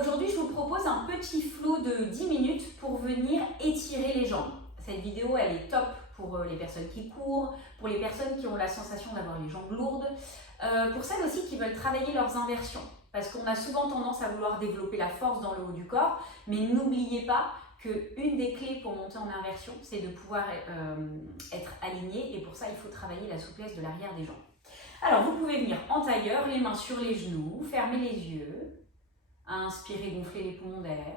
Aujourd'hui, je vous propose un petit flow de 10 minutes pour venir étirer les jambes. Cette vidéo, elle est top pour les personnes qui courent, pour les personnes qui ont la sensation d'avoir les jambes lourdes, pour celles aussi qui veulent travailler leurs inversions. Parce qu'on a souvent tendance à vouloir développer la force dans le haut du corps, mais n'oubliez pas qu'une des clés pour monter en inversion, c'est de pouvoir être aligné, et pour ça, il faut travailler la souplesse de l'arrière des jambes. Alors, vous pouvez venir en tailleur, les mains sur les genoux, fermer les yeux, inspirez, gonflez les poumons d'air,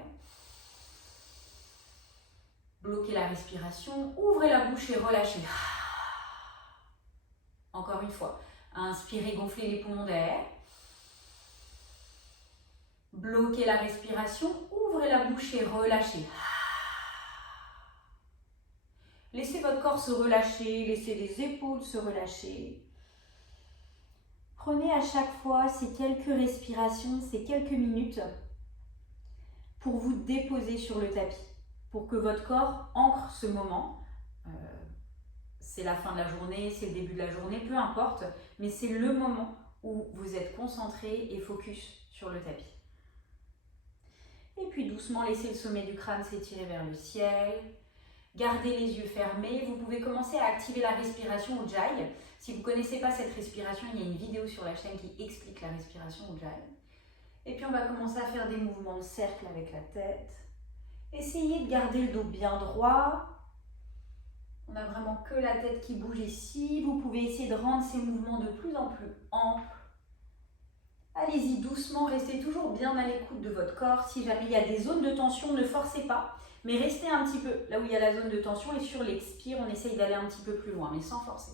bloquez la respiration, ouvrez la bouche et relâchez. Encore une fois, inspirez, gonflez les poumons d'air, bloquez la respiration, ouvrez la bouche et relâchez. Laissez votre corps se relâcher, laissez les épaules se relâcher. Prenez à chaque fois ces quelques respirations, ces quelques minutes pour vous déposer sur le tapis, pour que votre corps ancre ce moment. C'est la fin de la journée, c'est le début de la journée, peu importe, mais c'est le moment où vous êtes concentré et focus sur le tapis. Et puis doucement, laissez le sommet du crâne s'étirer vers le ciel. Gardez les yeux fermés. Vous pouvez commencer à activer la respiration Ujjayi. Si vous ne connaissez pas cette respiration, il y a une vidéo sur la chaîne qui explique la respiration Ujjayi. Et puis on va commencer à faire des mouvements de cercle avec la tête. Essayez de garder le dos bien droit. On n'a vraiment que la tête qui bouge ici. Vous pouvez essayer de rendre ces mouvements de plus en plus amples. Allez-y doucement, restez toujours bien à l'écoute de votre corps. Si jamais il y a des zones de tension, ne forcez pas, mais restez un petit peu là où il y a la zone de tension, et sur l'expire, on essaye d'aller un petit peu plus loin, mais sans forcer.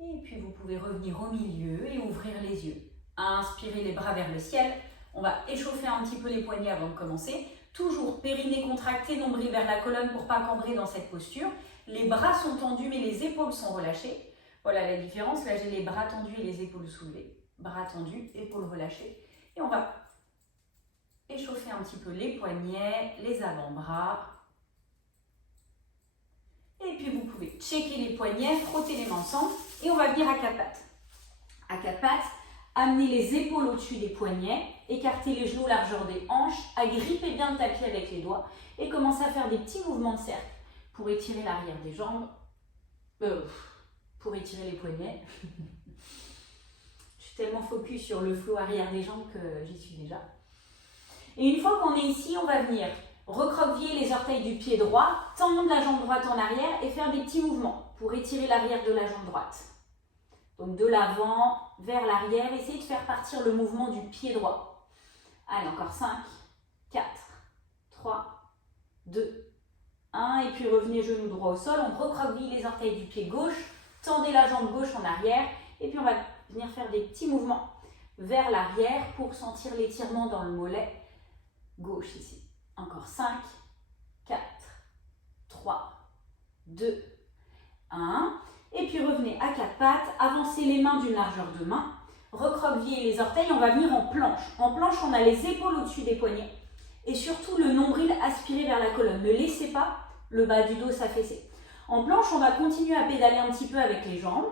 Et puis vous pouvez revenir au milieu et ouvrir les yeux. Inspirez les bras vers le ciel. On va échauffer un petit peu les poignets avant de commencer. Toujours périnée contracté, nombril vers la colonne pour ne pas cambrer dans cette posture. Les bras sont tendus mais les épaules sont relâchées. Voilà la différence, là j'ai les bras tendus et les épaules soulevées. Bras tendus, épaules relâchées. Et on va échauffer un petit peu les poignets, les avant-bras. Et puis vous pouvez checker les poignets, frotter les mains ensemble. Et on va venir à quatre pattes. À quatre pattes, amenez les épaules au-dessus des poignets, écartez les genoux largeur des hanches, agrippez bien le tapis avec les doigts et commencez à faire des petits mouvements de cercle pour étirer l'arrière des jambes. Pour étirer les poignets. Je suis tellement focus sur le flow arrière des jambes que j'y suis déjà. Et une fois qu'on est ici, on va venir recroqueviller les orteils du pied droit, tendre la jambe droite en arrière et faire des petits mouvements pour étirer l'arrière de la jambe droite. Donc de l'avant vers l'arrière, essayez de faire partir le mouvement du pied droit. Allez, encore 5, 4, 3, 2, 1. Et puis revenez genou droit au sol, on recroqueville les orteils du pied gauche. Tendez la jambe gauche en arrière et puis on va venir faire des petits mouvements vers l'arrière pour sentir l'étirement dans le mollet gauche ici. Encore 5, 4, 3, 2, 1. Et puis revenez à quatre pattes, avancez les mains d'une largeur de main, recroquevillez les orteils, on va venir en planche. En planche, on a les épaules au-dessus des poignets et surtout le nombril aspiré vers la colonne. Ne laissez pas le bas du dos s'affaisser. En planche, on va continuer à pédaler un petit peu avec les jambes.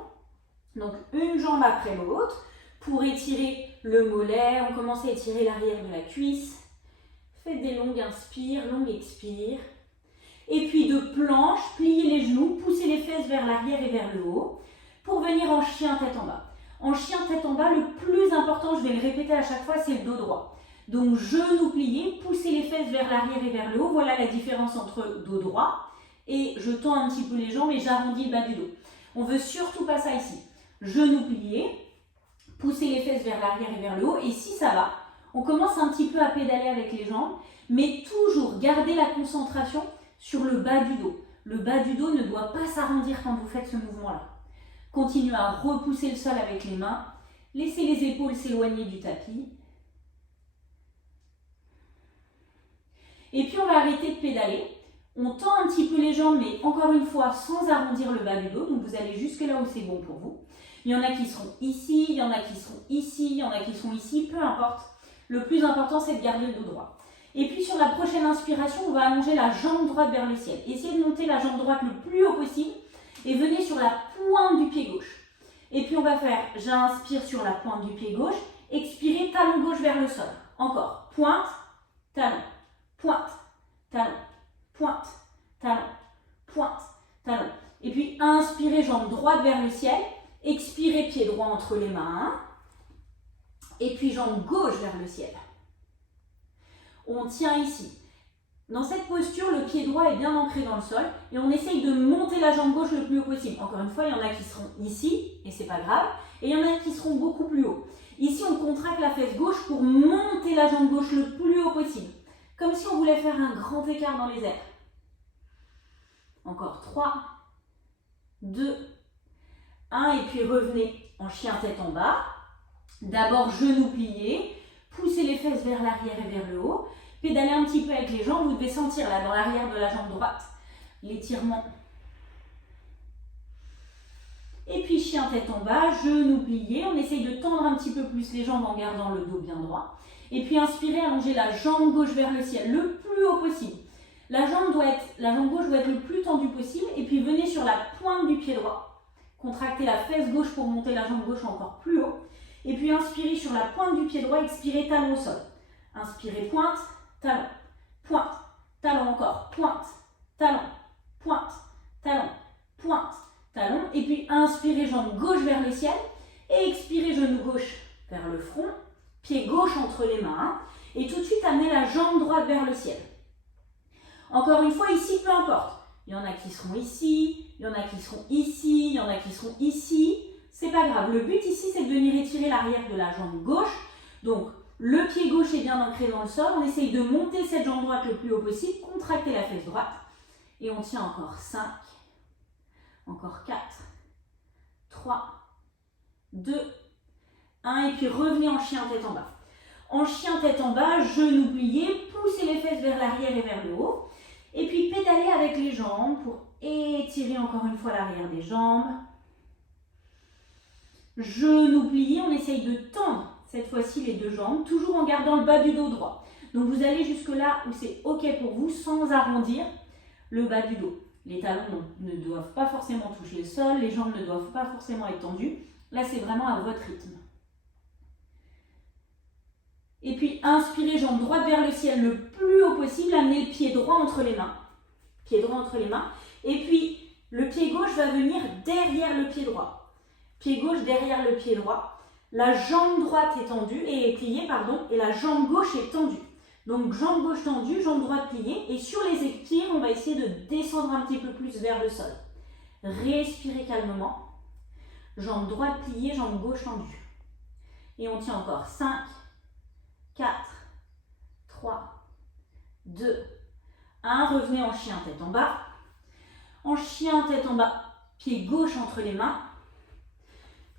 Donc, une jambe après l'autre. Pour étirer le mollet, on commence à étirer l'arrière de la cuisse. Faites des longues inspires, longues expires. Et puis de planche, pliez les genoux, poussez les fesses vers l'arrière et vers le haut. Pour venir en chien tête en bas. En chien tête en bas, le plus important, je vais le répéter à chaque fois, c'est le dos droit. Donc, genoux pliés, poussez les fesses vers l'arrière et vers le haut. Voilà la différence entre dos droit. Et je tends un petit peu les jambes et j'arrondis le bas du dos. On ne veut surtout pas ça ici. Genoux pliés, poussez les fesses vers l'arrière et vers le haut. Et si ça va, on commence un petit peu à pédaler avec les jambes, mais toujours garder la concentration sur le bas du dos. Le bas du dos ne doit pas s'arrondir quand vous faites ce mouvement-là. Continuez à repousser le sol avec les mains. Laissez les épaules s'éloigner du tapis. Et puis on va arrêter de pédaler. On tend un petit peu les jambes, mais encore une fois, sans arrondir le bas du dos. Donc vous allez jusque là où c'est bon pour vous. Il y en a qui seront ici, il y en a qui seront ici, il y en a qui seront ici, peu importe. Le plus important, c'est de garder le dos droit. Et puis sur la prochaine inspiration, on va allonger la jambe droite vers le ciel. Essayez de monter la jambe droite le plus haut possible et venez sur la pointe du pied gauche. Et puis on va faire, j'inspire sur la pointe du pied gauche Expirez, talon gauche vers le sol. Encore. Pointe, talon, pointe, talon, pointe, talon, pointe, talon. Et puis inspirez, jambe droite vers le ciel. Expirez, pied droit entre les mains. Et puis jambe gauche vers le ciel. On tient ici. Dans cette posture, le pied droit est bien ancré dans le sol et on essaye de monter la jambe gauche le plus haut possible. Encore une fois, il y en a qui seront ici et c'est pas grave. Et il y en a qui seront beaucoup plus haut. Ici, on contracte la fesse gauche pour monter la jambe gauche le plus haut possible. Comme si on voulait faire un grand écart dans les airs. Encore 3, 2, 1 et puis revenez en chien tête en bas. D'abord, genoux pliés. Poussez les fesses vers l'arrière et vers le haut. Pédalez un petit peu avec les jambes. Vous devez sentir là dans l'arrière de la jambe droite l'étirement. Et puis chien tête en bas, genoux pliés. On essaye de tendre un petit peu plus les jambes en gardant le dos bien droit. Et puis inspirez, allongez la jambe gauche vers le ciel le plus haut possible. La jambe gauche doit être le plus tendue possible. Et puis venez sur la pointe du pied droit. Contractez la fesse gauche pour monter la jambe gauche encore plus haut. Et puis inspirez sur la pointe du pied droit, expirez, talon au sol. Inspirez, pointe, talon, pointe, talon encore, pointe, talon, pointe, talon, pointe, talon. Et puis inspirez, jambe gauche vers le ciel. Et expirez, genou gauche vers le front, pied gauche entre les mains. Et tout de suite, amenez la jambe droite vers le ciel. Encore une fois, ici, peu importe. Il y en a qui seront ici, il y en a qui seront ici, il y en a qui seront ici. C'est pas grave. Le but ici, c'est de venir étirer l'arrière de la jambe gauche. Donc, le pied gauche est bien ancré dans le sol. On essaye de monter cette jambe droite le plus haut possible. Contractez la fesse droite. Et on tient encore 5, encore 4, 3, 2, 1. Et puis revenez en chien tête en bas. En chien tête en bas, genoux pliés. Poussez les fesses vers l'arrière et vers le haut. Et puis pédalez avec les jambes pour étirer encore une fois l'arrière des jambes. Genoux pliés, on essaye de tendre cette fois-ci les deux jambes, toujours en gardant le bas du dos droit. Donc vous allez jusque là où c'est OK pour vous, sans arrondir le bas du dos. Les talons ne doivent pas forcément toucher le sol, les jambes ne doivent pas forcément être tendues. Là, c'est vraiment à votre rythme. Et puis inspirez, jambe droite vers le ciel le plus haut possible, amenez le pied droit entre les mains. Pied droit entre les mains. Et puis le pied gauche va venir derrière le pied droit. Pied gauche derrière le pied droit. La jambe droite est tendue et pliée, pardon, et la jambe gauche est tendue. Donc jambe gauche tendue, jambe droite pliée. Et sur les expires, on va essayer de descendre un petit peu plus vers le sol. Respirez calmement. Jambe droite pliée, jambe gauche tendue. Et on tient encore 5, 4, 3, 2, 1. Revenez en chien tête en bas. En chien tête en bas, pied gauche entre les mains.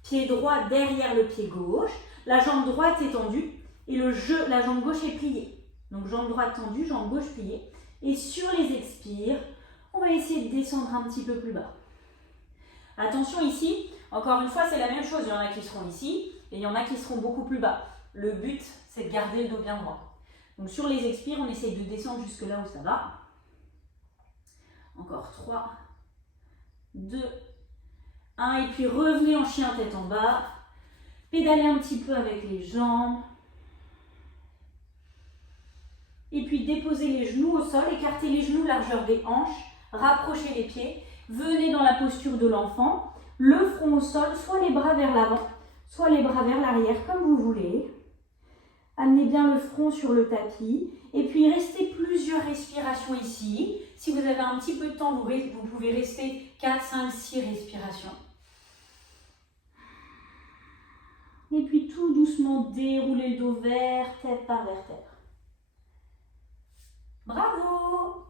Pied droit derrière le pied gauche. La jambe droite est tendue et la jambe gauche est pliée. Donc jambe droite tendue, jambe gauche pliée. Et sur les expires, on va essayer de descendre un petit peu plus bas. Attention ici, encore une fois, c'est la même chose. Il y en a qui seront ici et il y en a qui seront beaucoup plus bas. Le but, c'est de garder le dos bien droit. Donc sur les expires, on essaye de descendre jusque là où ça va. Encore 3, 2, 1. Et puis revenez en chien tête en bas. Pédalez un petit peu avec les jambes. Et puis déposez les genoux au sol. Écartez les genoux, largeur des hanches. Rapprochez les pieds. Venez dans la posture de l'enfant. Le front au sol, soit les bras vers l'avant, soit les bras vers l'arrière, comme vous voulez. Amenez bien le front sur le tapis. Et puis restez plusieurs respirations ici. Si vous avez un petit peu de temps, vous pouvez rester 4, 5, 6 respirations. Et puis tout doucement déroulez le dos vertèbre par vertèbre. Bravo!